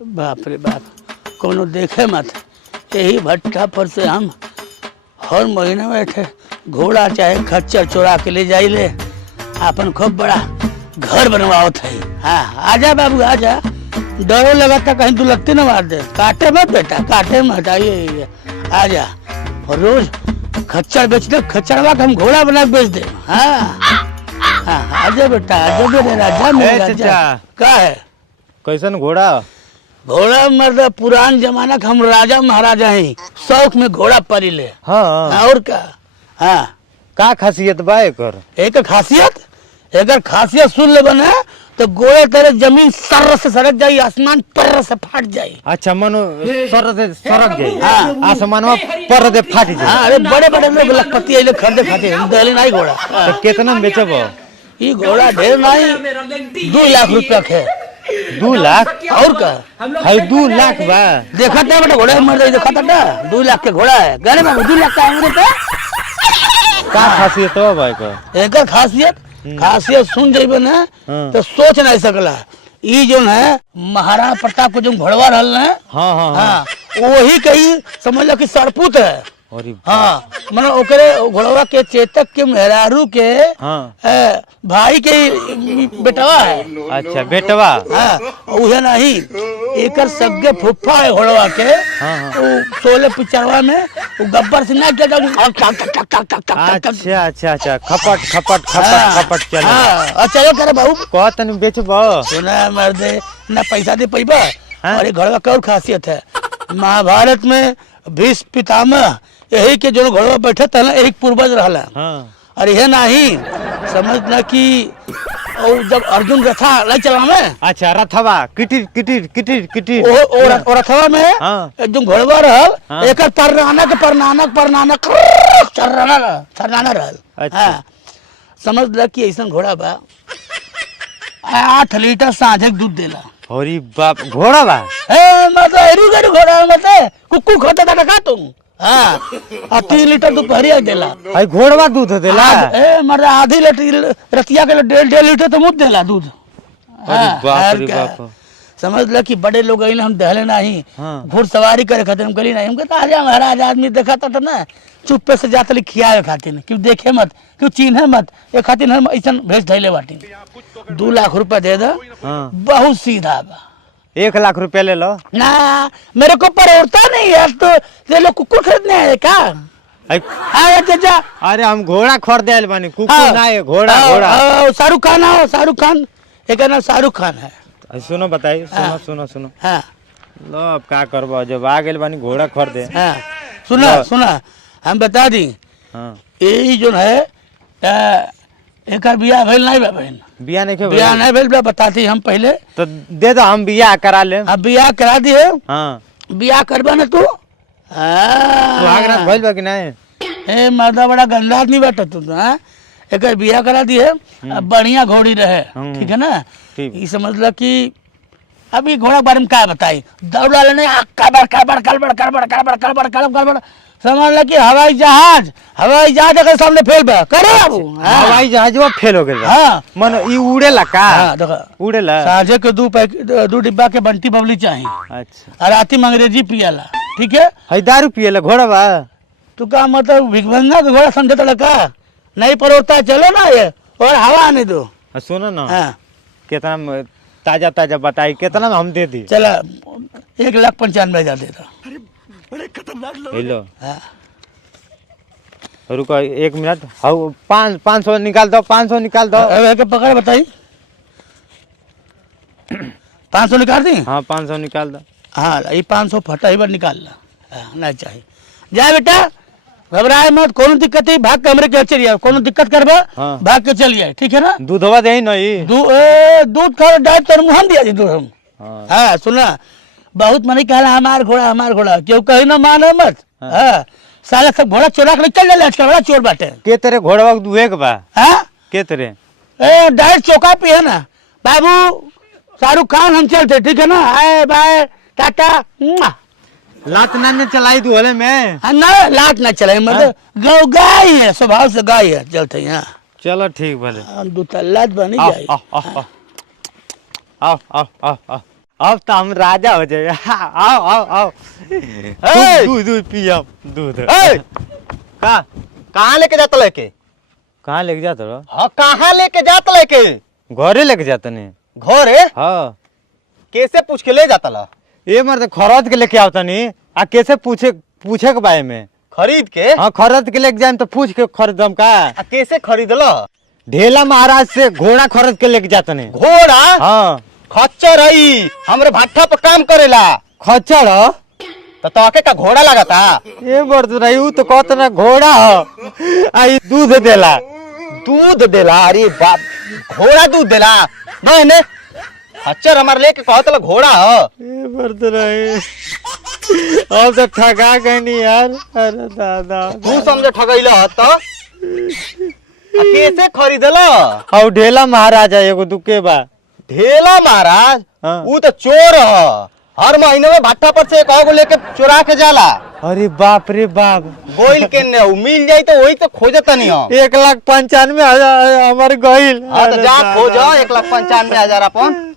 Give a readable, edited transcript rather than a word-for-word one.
बाप रे बाप, कोनो देखे मत। यही भट्टा पर से हम हर महीने में घोड़ा चाहे खच्चर चोरा के ले जाइले, अपन खूब बड़ा घर बनवाओ थे। हाँ आजा बाबू आजा, डरो लगा था कहीं दुलत्ती न मार दे। काटे मत बेटा, काटे मत, आइए आजा। और रोज खच्चर बेच दे, खच्चरवा का हम घोड़ा बना के बेच दे। हाँ हाँ आजा बेटा, आजा मेरे राजा, मेरे राजा। का है कैसन घोड़ा? घोड़ा मतलब पुरान जमाना का हम राजा महाराजा हैं, शौक में घोड़ा पाली ले। हाँ और का? हाँ का खासियत बा एकर? एक खासियत, अगर खासियत सुन ले बने तो गोले तेरे जमीन सर से सरक जाई, आसमान पर से फाट जाई। अच्छा मनो सर से सरक जाई, हाँ। आसमानवा पर से फाट जाई। हाँ अरे बड़े बड़े लोग लखपति आइले खरीदे खाते, दहली नहीं घोड़ा। तो कितना में बेचब? ये घोड़ा ढेर नहीं, 2 लाख रुपया के। 2 लाख? और का है 2 लाख बा? देखा था बेटा घोड़ा मर देखा था, 2 लाख के घोड़ा है। गाने में 2 लाख का है मेरे पे। का खासियत हो भाई का? एक खासियत सुन जाइबे ना तो सोच नहीं सकला। ई जो है महाराणा प्रताप को जो घोड़वा रहल ना, हाँ हाँ हाँ वही कही समझ लो कि सरपूत है। अरे हाँ मतलब ओकरे घोड़वा के चेतक के मेहरारू के हाँ। भाई के बेटवा है। अच्छा बेटवा? हाँ उहे नहीं, एकर सगे फुफ्फा है घोड़वा के। हाँ। 16 में वो गब्बर से ना अच्छा अच्छा अच्छा, खपट खपट खपट खपट चल। हाँ चलो करे बाबू, कहत नहीं बेचब? सुना मर्दे ना पैसा दे पैबा। हाँ? और ये घोड़वा का और खासियत है, महाभारत में भीष्म पितामह यही के जो घोड़वा बैठे थे ना, एक पूर्वज रहला। हाँ। और यह नहीं समझना कि और जब अर्जुन रथा नहीं चला में, अच्छा रथवा किटिर किटिर किटिर किटिर ओ रथवा में हाँ। जो घोड़वा रहल, हाँ। एक परनानक चरनाना रहल। अच्छा। हाँ समझ ल कि ऐसा घोड़ा बा 8 लीटर साँझे के दूध देला। अरे बाप, घोड़ा बा? मतलब घोड़ा मतलब कुक्कू खोता था का तुम। हाँ और 3 लीटर दोपहरिया देला। अरे घोड़वा दूध देला? मतलब आधी लीटर रतिया के 1.5 लीटर तो मुझ देला दूध। अरे बाप रे बाप। समझ ल कि बड़े लोग आइले, हम दहले नहीं। हाँ। घुड़सवारी करे खातिर हम कहली नहीं, हम कहता आजा महाराज, आदमी देखा था ना चुप्पे से जाते खियावे खातिर, क्यों देखे मत, क्यों चिन्हे मत, ये खातिर हम ऐसा भेज धैले बाटी। 2 लाख रुपया दे दो। हाँ। बहुत सीधा बा। 1 लाख रुपया ले लो। ना मेरे को परवड़ता नहीं है, तो ये लोग कुकुर खरीदने आए क्या? हाँ चाचा, अरे हम घोड़ा खरीदे आइल बानी, कुकुर ना है, घोड़ा घोड़ा। शाहरुख खान आओ, शाहरुख खान, एक ना शाहरुख खान है। सुनो बताइए, सुनो सुनो सुनो। हाँ लो अब का करबो, जब आ गेल बानी घोड़ा खरीदे। हाँ सुना हम बता दी, हाँ यही जो है एक बियाह भेल नहीं बहन, बियाह नहीं बियाह नहीं भेल बताती हम पहले। तो दे दो, हम बियाह करा ले। अब बियाह करा दिए। हाँ बियाह करबा ना तू? सुहागरात भइल बा कि नहीं? ए मर्दा बड़ा गंदा आदमी बैठा तू। हाँ एक बियाह करा दिए, अब बढ़िया घोड़ी रहे, ठीक है ना? ठीक। ये समझ लो कि अभी घोड़ा के बारे में क्या बताई, दौड़ा लेने कड़बड़ कड़बड़ कड़बड़ कड़बड़ कड़बड़ कड़बड़ कड़बड़ कड़बड़, समझ लो कि हवाई जहाज अगर सामने फेल बा करे अब। हवाई जहाज वो फेल हो गेल। हाँ मनो ई उड़ेला का? हाँ देखो उड़ेला। साझे के 2 डिब्बा के बंटी बबली चाहिए, अच्छा। और राती में अंग्रेजी पियाला, ठीक है? है दारू पियला घोड़ा बा? तो का मतलब भिखमंगा का घोड़ा समझे तो लगा नहीं परोता है, चलो ना ये और हवा आने दो। सुनो ना, हाँ कितना ताजा ताजा बताई, कितना में हम दे दी? चला 1,95,000 देता। हेलो हाँ रुको 1 मिनट, हाँ 500 निकाल दो, 500 निकाल दो। अब पकड़ बताई 500 निकाल दी। हाँ 500 निकाल दो। हाँ ये 500 फटा ही बार निकाल ला। हाँ, नहीं चाहिए, जाए बेटा घबराए मत, कोनो दिक्कत है भाग के हमरे के चलिए, कोनो दिक्कत करबा हाँ। भाग के चलिए, ठीक है ना? दूधवा दे नहीं? दूध खा डाल तर मुहन दिया जी दूध हम। हाँ। हाँ सुना, बहुत मनी कहला हमार घोड़ा, क्यों कहीं ना माने मत। हाँ साला सब घोड़ा चोरा के चल जाए, आजकल बड़ा चोर बाटे। के तेरे घोड़वा दुहे के बा? हाँ के तेरे? डायरेक्ट चौका पे है ना बाबू, शाहरुख खान हम चलते, ठीक है ना? आए बाय टाटा। लात ना चलाई दुहले में? ना लात ना चलाए, मतलब गाय है, स्वभाव से गाय है, चलते यहाँ। चलो ठीक भले। हम 2 तल्ला बनी आओ जाए। आओ आओ आओ आओ आओ आओ अब तो हम राजा हो जाए। आओ आओ आओ ए! दूध दूध पियब दूध। ए! का कहाँ लेके जाता लेके? कहाँ लेके जात रहो? हाँ कहाँ लेके जाता लेके? घरे लेके जात ने। घर है? हाँ कैसे पूछ के ले जाता ला? ये मर्द खरीद के लेके आवता नहीं आ कैसे पूछे के बारे में। खरीद के? हाँ खरीद के लेके जाए तो पूछ के खरीदम का। आ कैसे खरीदला? ढेला महाराज से घोड़ा खरीद के लेके जाता नहीं। घोड़ा? हाँ खच्चर है हमरे भट्ठा पर काम करेला। खच्चर हो? तो तोके का घोड़ा लगता? ये मर्द नहीं ऊ तो कहता ना घोड़ा हो आई दूध देला। दूध देला? अरे बाप, घोड़ा दूध देला? मैंने खच्चर हमारे लेके कहता घोड़ा हो। ये मर्द नहीं अब तो ठगा गए नहीं यार। अरे दादा तू समझे ठगैला तो? आ कैसे खरीदला? और ढेला महाराज है एगो दुके बा। ढेला महाराज? हाँ। वो तो चोर है, हर महीने में भट्ठा पर से एक लेके चुरा के जाला। अरे बाप रे बाप। गोइल के ने मिल जाई तो वही तो खोजत नहीं हम। 1,95,000 हमारे गइल। हाँ तो जा खोज 1,95,000 अपन।